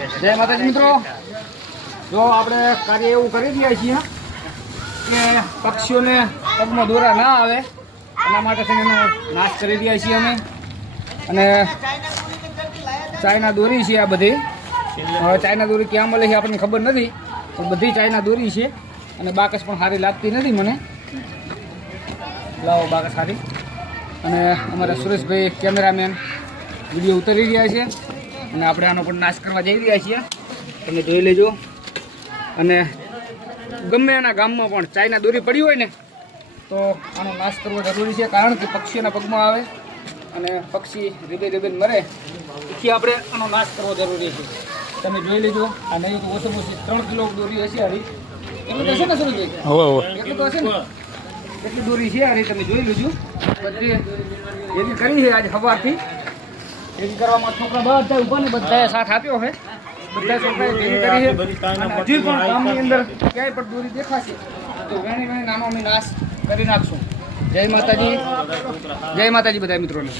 જય માતાજી મિત્રો. જો આપણે કાર્ય એવું કરી રહ્યા છીએ કે પક્ષીઓને પગમાં દોરા ના આવે, એના માટે થઈને એનો નાશ કરી રહ્યા છીએ અમે. અને ચાઇના દોરી છે આ બધી. હવે ચાઇના દોરી ક્યાં મળે છે આપણને ખબર નથી, પણ બધી ચાઇના દોરી છે. અને બાકસ પણ સારી લાગતી નથી મને. લાવો બાકસ સારી. અને અમારા સુરેશભાઈ કેમેરામેન વીડિયો ઉતારી રહ્યા છે. અને આપણે આનો પણ નાશ કરવા જઈ રહ્યા છીએ. તમે જોઈ લેજો. અને ગમે એના ગામમાં પણ ચાયના દોરી પડી હોય ને તો આનો નાશ કરવો જરૂરી છે કારણ કે પક્ષીઓના પગમાં આવે અને પક્ષી રીબે રીબે મરે. એથી આપણે આનો નાશ કરવો જરૂરી છે. તમે જોઈ લેજો આ નહીં તો ઓછામાં ઓછી ત્રણ કિલો દોરી હશે આવી એટલું તો હશે ને હવે એટલું તો હશે ને? એટલી દોરી છે આ તમે જોઈ લેજો. બધી એવી કરી છે આજે સવારથી એવી કરવામાં છોકરા બધા ઊભા ને બધાએ સાથ આપ્યો છે બધા છોકરાએ ભેગી કરી છે હજી પણ ગામની અંદર ક્યાંય પણ દોરી દેખાશે તો વેણી વેણી નાનો અમે નાશ કરી નાખશું. જય માતાજી. જય માતાજી બધા મિત્રોને.